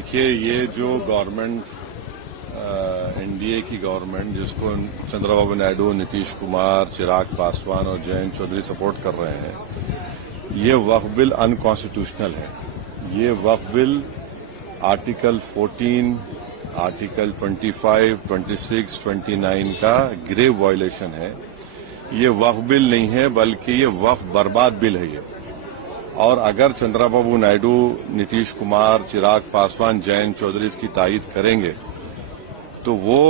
देखिए, ये जो गवर्नमेंट एनडीए की गवर्नमेंट जिसको चंद्रबाबू नायडू, नीतीश कुमार, चिराग पासवान और जयंत चौधरी सपोर्ट कर रहे हैं, ये वक्फ बिल अनकॉन्स्टिट्यूशनल है। ये वक्फ बिल आर्टिकल 14, आर्टिकल 25, 26, 29 का ग्रेव वायलेशन है। ये वक्फ बिल नहीं है, बल्कि ये वक्फ बर्बाद बिल है ये। और अगर चंद्रबाबू नायडू, नीतीश कुमार, चिराग पासवान, जयंत चौधरी इसकी तायीद करेंगे तो वो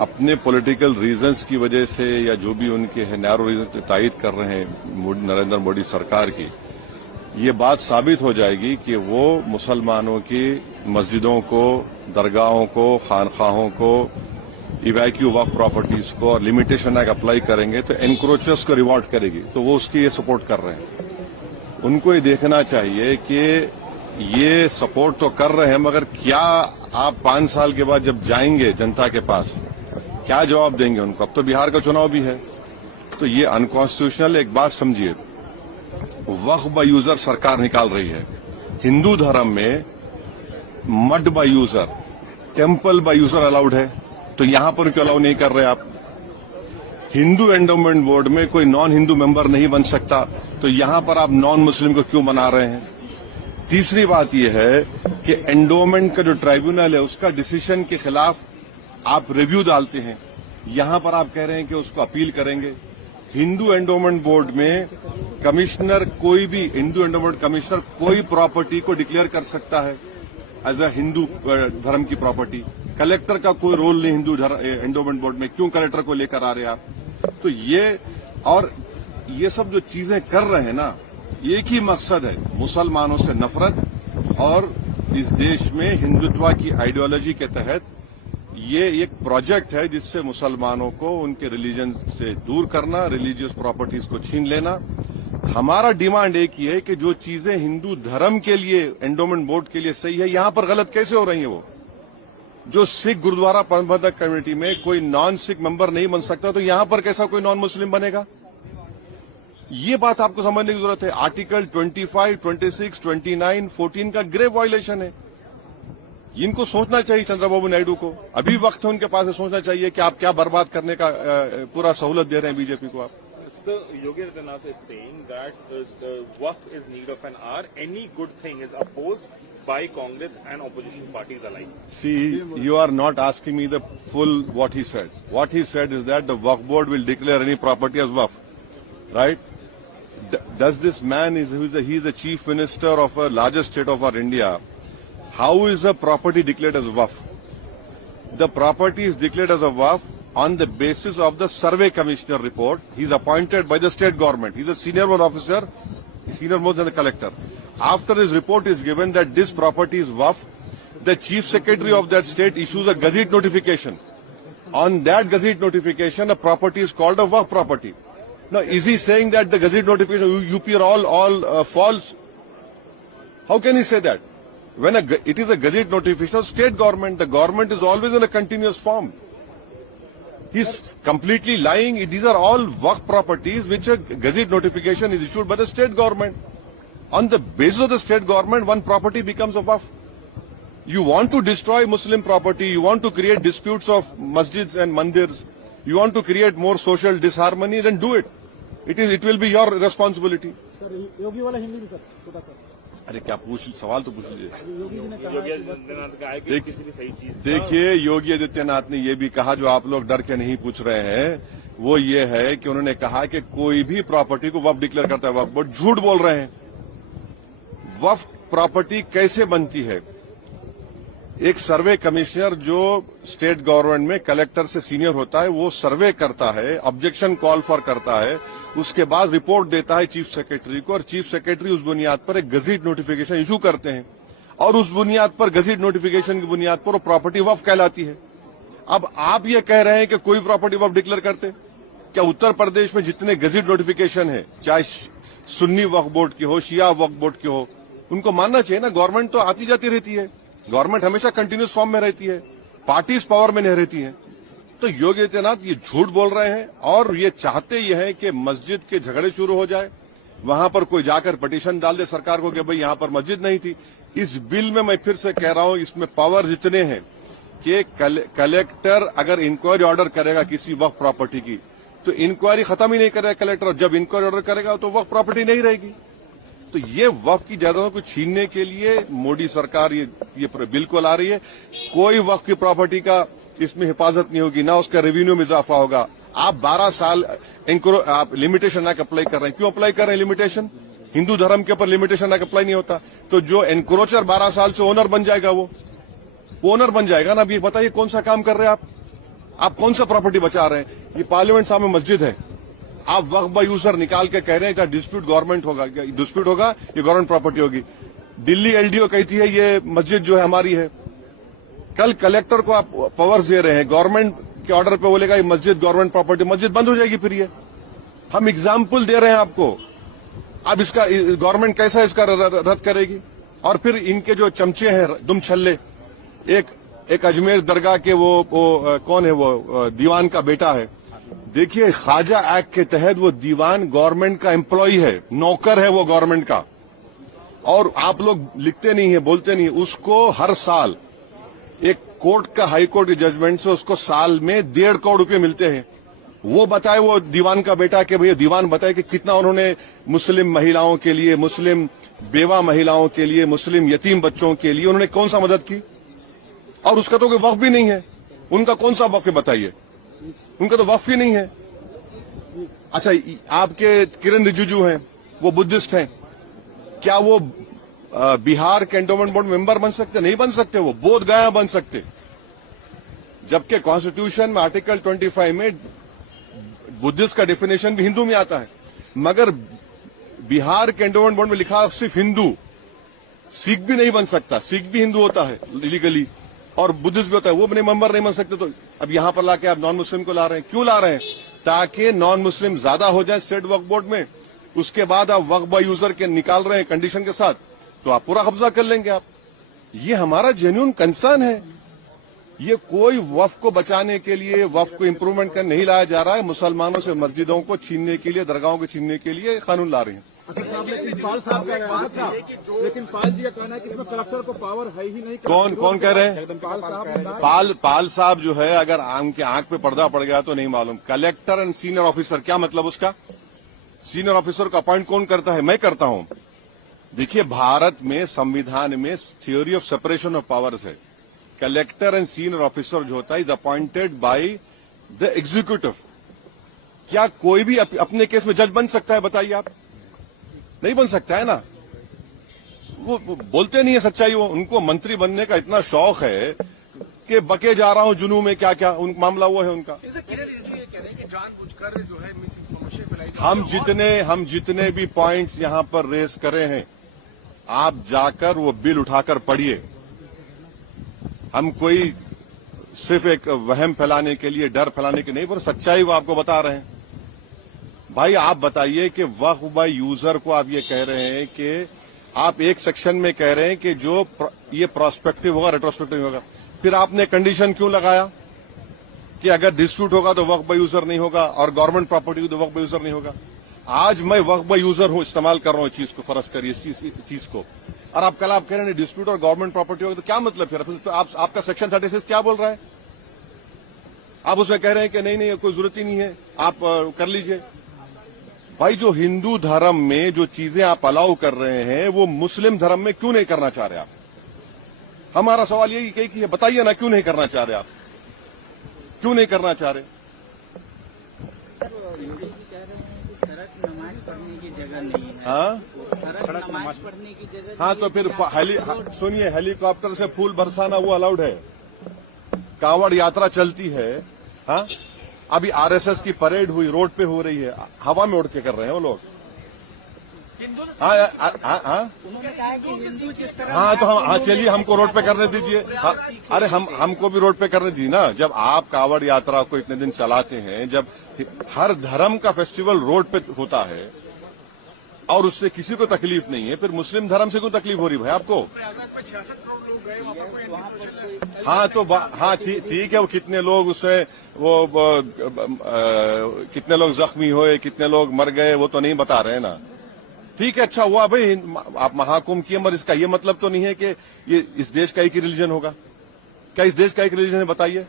अपने पॉलिटिकल रीजंस की वजह से या जो भी उनके है नैरो रीजन तायीद कर रहे हैं नरेंद्र मोदी सरकार की, ये बात साबित हो जाएगी कि वो मुसलमानों की मस्जिदों को, दरगाहों को, खानखाहों को, इवैक्यू वक्फ प्रॉपर्टीज को और लिमिटेशन एक्ट अप्लाई करेंगे तो एनक्रोचर्स को रिवॉर्ड करेगी। तो वो उसकी ये सपोर्ट कर रहे हैं। उनको ये देखना चाहिए कि ये सपोर्ट तो कर रहे हैं, मगर क्या आप 5 साल के बाद जब जाएंगे जनता के पास, क्या जवाब देंगे उनको? अब तो बिहार का चुनाव भी है। तो ये अनकॉन्स्टिट्यूशनल। एक बात समझिए, वक्फ बाय यूजर सरकार निकाल रही है। हिंदू धर्म में mud by user, temple by user allowed है, तो यहां पर क्यों अलाउ नहीं कर रहे आप? हिंदू एंडोमेंट बोर्ड में कोई नॉन हिंदू मेंबर नहीं बन सकता, तो यहां पर आप नॉन मुस्लिम को क्यों बना रहे हैं? तीसरी बात यह है कि एंडोमेंट का जो ट्राइब्यूनल है उसका डिसीजन के खिलाफ आप रिव्यू डालते हैं, यहां पर आप कह रहे हैं कि उसको अपील करेंगे। हिंदू एंडोमेंट बोर्ड में कमिश्नर, कोई भी हिंदू एंडोमेंट कमिश्नर कोई प्रॉपर्टी को डिक्लेयर कर सकता है एज अ हिंदू धर्म की प्रॉपर्टी। कलेक्टर का कोई रोल नहीं हिंदू एंडोमेंट बोर्ड में, क्यों कलेक्टर को लेकर आ रहे हैं आप? तो ये सब जो चीजें कर रहे हैं ना, एक ही मकसद है, मुसलमानों से नफरत और इस देश में हिंदुत्व की आइडियोलॉजी के तहत ये एक प्रोजेक्ट है जिससे मुसलमानों को उनके रिलीजन से दूर करना, रिलीजियस प्रॉपर्टीज को छीन लेना। हमारा डिमांड एक ही है कि जो चीजें हिंदू धर्म के लिए, एंडोमेंट बोर्ड के लिए सही है, यहां पर गलत कैसे हो रही है? वो जो सिख गुरुद्वारा प्रबंधक कमेटी में कोई नॉन सिख मेंबर नहीं बन सकता, तो यहां पर कैसा कोई नॉन मुस्लिम बनेगा? ये बात आपको समझने की जरूरत है। आर्टिकल 25, 26, 29, 14 का ग्रेव वायलेशन है। इनको सोचना चाहिए चंद्रबाबू नायडू को। अभी वक्त है उनके पास है, सोचना चाहिए कि आप क्या बर्बाद करने का पूरा सहूलत दे रहे हैं बीजेपी को आप। Sir, Yogi Adityanath is saying that the Waqf is need of an hour. Any good thing is opposed by Congress and opposition parties alike. See, you are not asking me the full what he said. What he said is that the Waqf board will declare any property as Waqf, right? Does this man he is the chief minister of a largest state of our India? How is a property declared as Waqf? The property is declared as a Waqf on the basis of the survey commissioner report. He is appointed by the state government. He is a senior officer, senior more than the collector. After his report is given that this property is Waqf, the chief secretary of that state issues a gazette notification. On that gazette notification, a property is called a Waqf property. Now, is he saying that the gazette notification UP are all false? How can he say that? When it is a gazette notification of state government, the government is always in a continuous form. He's completely lying. These are all Waqf properties which a gazette notification is issued by the state government. On the basis of the state government, one property becomes a Waqf. You want to destroy Muslim property, you want to create disputes of masjids and mandirs, you want to create more social disharmony, then do it. It will be your responsibility. Sir, Yogi वाला हिंदी भी sir, छोटा सा। अरे क्या सवाल तो पूछ लीजिए। योगी जी ने कहा, योगी आदित्यनाथ का है कि किसी भी सही चीज। देखिए, योगी आदित्यनाथ ने ये भी कहा, जो आप लोग डर के नहीं पूछ रहे हैं, वो ये है कि उन्होंने कहा कि कोई भी प्रॉपर्टी को वक्फ डिक्लेयर करता है वक्फ बोर्ड। झूठ बोल रहे हैं। वक्फ प्रॉपर्टी कैसे बनती है? एक सर्वे कमिश्नर जो स्टेट गवर्नमेंट में कलेक्टर से सीनियर होता है, वो सर्वे करता है, ऑब्जेक्शन कॉल फॉर करता है, उसके बाद रिपोर्ट देता है चीफ सेक्रेटरी को, और चीफ सेक्रेटरी उस बुनियाद पर एक गजट नोटिफिकेशन इशू करते हैं, और उस बुनियाद पर, गजट नोटिफिकेशन की बुनियाद पर वो प्रॉपर्टी वक्फ कहलाती है। अब आप ये कह रहे हैं कि कोई प्रॉपर्टी वक्फ डिक्लेयर करते? क्या उत्तर प्रदेश में जितने गजट नोटिफिकेशन है, चाहे सुन्नी वक्फ बोर्ड के हो, शिया वक्फ बोर्ड के हो, उनको मानना चाहिए ना। गवर्नमेंट तो आती जाती रहती है, गवर्नमेंट हमेशा कंटिन्यूस फॉर्म में रहती है, पार्टीज पावर में नहीं रहती हैं। तो योगी आदित्यनाथ ये झूठ बोल रहे हैं, और ये चाहते ये हैं कि मस्जिद के झगड़े शुरू हो जाए, वहां पर कोई जाकर पिटीशन डाल दे सरकार को कि भाई यहां पर मस्जिद नहीं थी। इस बिल में मैं फिर से कह रहा हूं, इसमें पावर जितने हैं कि कलेक्टर अगर इंक्वायरी ऑर्डर करेगा किसी वक्फ प्रॉपर्टी की, तो इंक्वायरी खत्म ही नहीं करेगा कलेक्टर। जब इंक्वायरी ऑर्डर करेगा तो वक्फ प्रॉपर्टी नहीं रहेगी। तो ये वक्फ की जायदादों को छीनने के लिए मोदी सरकार ये बिल को ला रही है। कोई वक्फ की प्रॉपर्टी का इसमें हिफाजत नहीं होगी, ना उसका रेवेन्यू में इजाफा होगा। आप 12 साल आप लिमिटेशन एक्ट अप्लाई कर रहे हैं। क्यों अप्लाई कर रहे हैं लिमिटेशन? हिंदू धर्म के ऊपर लिमिटेशन एक्ट अप्लाई नहीं होता। तो जो एनक्रोचर 12 साल से ओनर बन जाएगा, वो ओनर बन जाएगा ना। अब ये बताइए कौन सा काम कर रहे हैं आप कौन सा प्रॉपर्टी बचा रहे हैं? ये पार्लियामेंट सामने मस्जिद है, आप वक्फ बाय यूजर निकाल के कह रहे हैं कि डिस्प्यूट गवर्नमेंट होगा, डिस्प्यूट होगा, ये गवर्नमेंट प्रॉपर्टी होगी। दिल्ली एलडीओ कहती है ये मस्जिद जो है हमारी है। कल कलेक्टर को आप पावर्स दे रहे हैं, गवर्नमेंट के ऑर्डर पे बोलेगा ये मस्जिद गवर्नमेंट प्रॉपर्टी, मस्जिद बंद हो जाएगी। फिर ये हम एग्जाम्पल दे रहे हैं आपको। अब इसका गवर्नमेंट कैसा इसका रद्द करेगी? और फिर इनके जो चमचे हैं दुम छल्ले, एक अजमेर दरगाह के वो कौन है, वो दीवान का बेटा है। देखिए ख्वाजा एक्ट के तहत वो दीवान गवर्नमेंट का एम्प्लॉय है, नौकर है वो गवर्नमेंट का। और आप लोग लिखते नहीं है, बोलते नहीं, उसको हर साल एक कोर्ट का हाई कोर्ट जजमेंट से उसको साल में 1.5 करोड़ रुपए मिलते हैं। वो बताए, वो दीवान का बेटा कि भैया दीवान बताए कि कितना उन्होंने मुस्लिम महिलाओं के लिए, मुस्लिम बेवा महिलाओं के लिए, मुस्लिम यतीम बच्चों के लिए उन्होंने कौन सा मदद की। और उसका तो कोई वक्फ भी नहीं है। उनका कौन सा वक्फ है बताइए? उनका तो वक्फ ही नहीं है। अच्छा, आपके किरण रिजिजू हैं, वो बुद्धिस्ट हैं, क्या वो बिहार के एंडोमेंट बोर्ड मेंबर बन सकते? नहीं बन सकते। वो बोध गया बन सकते, जबकि कॉन्स्टिट्यूशन में आर्टिकल 25 में बुद्धिस्ट का डेफिनेशन भी हिंदू में आता है। मगर बिहार के एंडोमेंट बोर्ड में लिखा सिर्फ हिंदू, सिख भी नहीं बन सकता। सिख भी हिंदू होता है लीगली, और बुद्धिस्ट भी होता है, वो अपने मेंबर नहीं बन सकते। तो अब यहां पर लाके आप नॉन मुस्लिम को ला रहे हैं। क्यों ला रहे हैं? ताकि नॉन मुस्लिम ज्यादा हो जाए स्टेट वक्फ बोर्ड में। उसके बाद आप वक्फ बाय यूजर के निकाल रहे हैं कंडीशन के साथ, तो आप पूरा कब्जा कर लेंगे आप। ये हमारा जेन्युइन कंसर्न है। ये कोई वक्फ को बचाने के लिए, वक्फ को इंप्रूवमेंट करने नहीं लाया जा रहा है। मुसलमानों से मस्जिदों को छीनने के लिए, दरगाहों को छीनने के लिए कानून ला रहे हैं। असद साहब, लेकिन पाल साहब का लेकिन पाल जी का कहना है कि इसमें कलेक्टर को पावर है ही नहीं। कौन कह रहे हैं? पाल साहब जो है, अगर उनके आंख पे पर्दा पड़ गया तो नहीं मालूम। कलेक्टर एंड सीनियर ऑफिसर, क्या मतलब उसका? सीनियर ऑफिसर को अपॉइंट कौन करता है? मैं करता हूं। देखिए भारत में संविधान में theory of separation of powers है। कलेक्टर एंड सीनियर ऑफिसर जो होता है is appointed by the executive. क्या कोई भी अपने केस में जज बन सकता है? बताइए आप। नहीं बन सकता है ना। वो बोलते नहीं है सच्चाई। वो उनको मंत्री बनने का इतना शौक है कि बके जा रहा हूं जुनू में, क्या क्या मामला वो है उनका। हम जितने भी पॉइंट्स यहां पर रेस करे हैं, आप जाकर वो बिल उठाकर पढ़िए। हम कोई सिर्फ एक वहम फैलाने के लिए, डर फैलाने के नहीं, पर सच्चाई वो आपको बता रहे हैं। भाई आप बताइए कि वक्फ बाय यूजर को आप ये कह रहे हैं कि आप एक सेक्शन में कह रहे हैं कि जो ये प्रोस्पेक्टिव होगा, रेट्रोस्पेक्टिव होगा। फिर आपने कंडीशन क्यों लगाया कि अगर डिस्प्यूट होगा तो वक्फ बाय यूजर नहीं होगा, और गवर्नमेंट प्रॉपर्टी हो तो वक्फ बाय यूजर नहीं होगा? आज मैं वक्फ बाय यूजर हूं, इस्तेमाल कर रहा हूं चीज को, फर्ज करिए इस चीज को, और आप कल आप कह रहे हैं डिस्प्यूट और गवर्नमेंट प्रॉपर्टी होगा, तो क्या मतलब? फिर तो आपका सेक्शन 36 क्या बोल रहा है? आप उसमें कह रहे हैं कि नहीं कोई जरूरत ही नहीं है, आप कर लीजिए। भाई जो हिंदू धर्म में जो चीजें आप अलाउ कर रहे हैं, वो मुस्लिम धर्म में क्यों नहीं करना चाह रहे आप? हमारा सवाल यही कि बताइए ना, क्यों नहीं करना चाह रहे आप? क्यों नहीं करना चाह रहे? सर, योगी जी कह रहे हैं कि सड़क नमाज पढ़ने की जगह नहीं है। हाँ, सड़क नमाज पढ़ने की जगह। हाँ, तो फिर सुनिए, हेलीकॉप्टर से फूल बरसाना वो अलाउड है। कांवड़ यात्रा चलती है। हाँ, अभी आरएसएस की परेड हुई, रोड पे हो रही है, हवा में उड़ के कर रहे हैं वो लोग। हाँ, उन्होंने कहा कि हिंदू जिस तरह। हाँ, तो हाँ चलिए, हमको रोड पे करने दीजिए। हाँ, अरे हमको भी रोड पे करने दीजिए ना। जब आप कांवड़ यात्रा को इतने दिन चलाते हैं, जब हर धर्म का फेस्टिवल रोड पे होता है और उससे किसी को तकलीफ नहीं है, फिर मुस्लिम धर्म से क्यों तकलीफ हो रही भाई आपको? हाँ, तो हाँ ठीक है, वो कितने लोग उससे कितने लोग जख्मी हुए, कितने लोग मर गए, वो तो नहीं बता रहे हैं ना। ठीक है, अच्छा हुआ भाई, आप महाकुंभ किए, मगर इसका ये मतलब तो नहीं है कि ये इस देश का एक ही रिलीजन होगा। क्या इस देश का एक रिलीजन है? बताइए।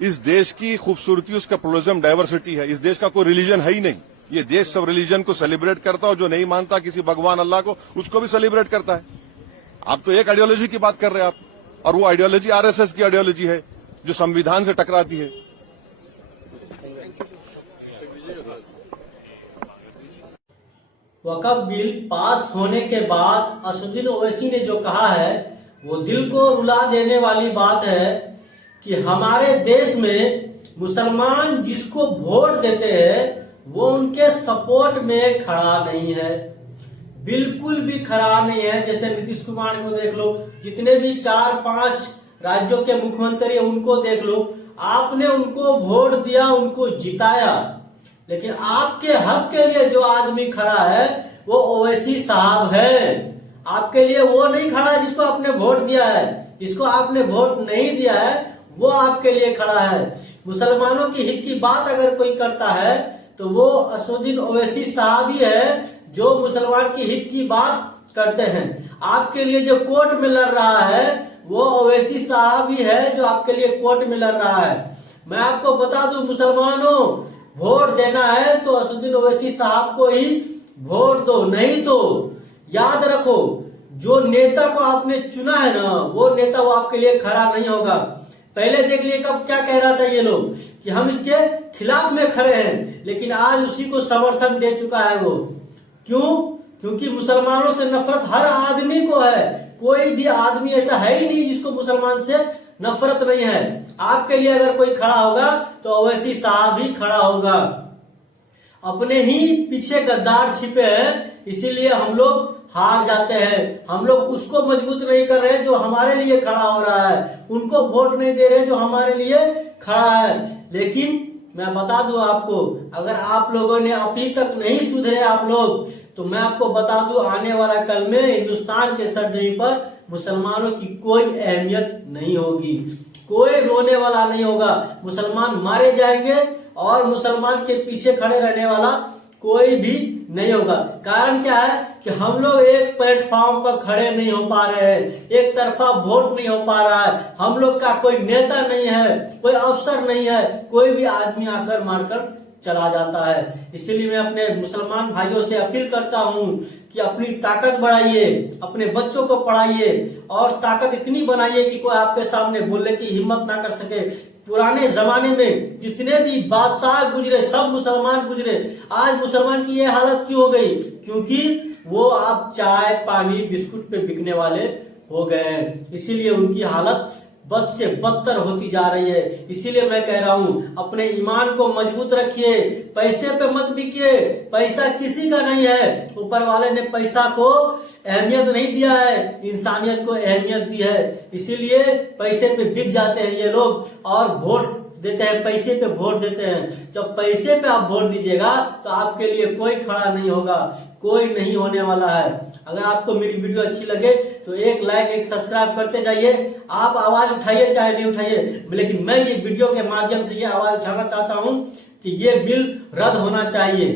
इस देश की खूबसूरती उसका प्लुरलिज्म, डाइवर्सिटी है। इस देश का कोई रिलीजन है ही नहीं। ये देश सब रिलीजन को सेलिब्रेट करता है, जो नहीं मानता किसी भगवान अल्लाह को, उसको भी सेलिब्रेट करता है। आप तो एक आइडियोलॉजी की बात कर रहे हैं आप, और वो आइडियोलॉजी आरएसएस की आइडियोलॉजी है जो संविधान से टकराती है। वक़्फ़ बिल पास होने के बाद असदुद्दीन ओवैसी ने जो कहा है वो दिल को रुला देने वाली बात है कि हमारे देश में मुसलमान जिसको वोट देते हैं वो उनके सपोर्ट में खड़ा नहीं है, बिल्कुल भी खड़ा नहीं है। जैसे नीतीश कुमार को देख लो, जितने भी 4-5 राज्यों के मुख्यमंत्री हैं उनको देख लो, आपने उनको वोट दिया, उनको जिताया, लेकिन आपके हक के लिए जो आदमी खड़ा है वो ओवैसी साहब है। आपके लिए वो नहीं खड़ा है जिसको आपने वोट दिया है, जिसको आपने वोट नहीं दिया है वो आपके लिए खड़ा है। मुसलमानों की हित की बात अगर कोई करता है तो वो असदुद्दीन ओवैसी साहब ही है जो मुसलमान की हित की बात करते हैं। आपके लिए जो कोर्ट में लड़ रहा है वो ओवैसी साहब ही है जो आपके लिए कोर्ट में लड़ रहा है। मैं आपको बता दूं, मुसलमानों, वोट देना है तो असदुद्दीन ओवैसी साहब को ही वोट दो, नहीं तो याद रखो जो नेता को आपने चुना है ना वो नेता वो आपके लिए खड़ा नहीं होगा। पहले देख लिए कब क्या कह रहा था ये लोग कि हम इसके खिलाफ में खड़े हैं, लेकिन आज उसी को समर्थन दे चुका है वो। क्यों? क्योंकि मुसलमानों से नफरत हर आदमी को है। कोई भी आदमी ऐसा है ही नहीं जिसको मुसलमान से नफरत नहीं है। आपके लिए अगर कोई खड़ा होगा तो ओवैसी साहब ही खड़ा होगा। अपने ही पीछे गद्दार छिपे हैं, इसीलिए हम लोग हार जाते हैं। हम लोग उसको मजबूत नहीं कर रहे जो हमारे लिए खड़ा हो रहा है, उनको वोट नहीं दे रहे जो हमारे लिए खड़ा है। लेकिन मैं बता दूं आपको, अगर आप लोगों ने अभी तक नहीं सुधरे आप लोग, तो मैं आपको बता दूं आने वाला कल में हिंदुस्तान के सरजमी पर मुसलमानों की कोई अहमियत नहीं होगी, कोई रोने वाला नहीं होगा। मुसलमान मारे जाएंगे और मुसलमान के पीछे खड़े रहने वाला कोई भी नहीं होगा। कारण क्या है कि हम लोग एक प्लेटफॉर्म पर खड़े नहीं हो पा रहे हैं, एक तरफा वोट नहीं हो पा रहा है। हम लोग का कोई नेता नहीं है, कोई अफसर नहीं है, कोई भी आदमी आकर मारकर चला जाता है। इसीलिए मैं अपने मुसलमान भाइयों से अपील करता हूं कि अपनी ताकत बढ़ाइए, अपने बच्चों को पढ़ाइए और ताकत इतनी बनाइए कि कोई आपके सामने बोलने की हिम्मत ना कर सके। पुराने जमाने में जितने भी बादशाह गुजरे सब मुसलमान गुजरे। आज मुसलमान की ये हालत क्यों हो गई? क्योंकि वो आप चाय पानी बिस्कुट पे बिकने वाले हो गए हैं, इसीलिए उनकी हालत बद से बदतर होती जा रही है। इसीलिए मैं कह रहा हूं अपने ईमान को मजबूत रखिए, पैसे पे मत बिकिए। पैसा किसी का नहीं है, ऊपर वाले ने पैसा को अहमियत नहीं दिया है, इंसानियत को अहमियत दी है। इसीलिए पैसे पे बिक जाते हैं ये लोग और वोट देते हैं, पैसे पे वोट देते हैं। जब पैसे पे आप वोट दीजिएगा तो आपके लिए कोई खड़ा नहीं होगा, कोई नहीं होने वाला है। अगर आपको मेरी वीडियो अच्छी लगे तो एक लाइक एक सब्सक्राइब करते जाइए। आप आवाज उठाइए चाहे नहीं उठाइए, लेकिन मैं ये वीडियो के माध्यम से ये आवाज उठाना चाहता हूं कि ये बिल रद्द होना चाहिए।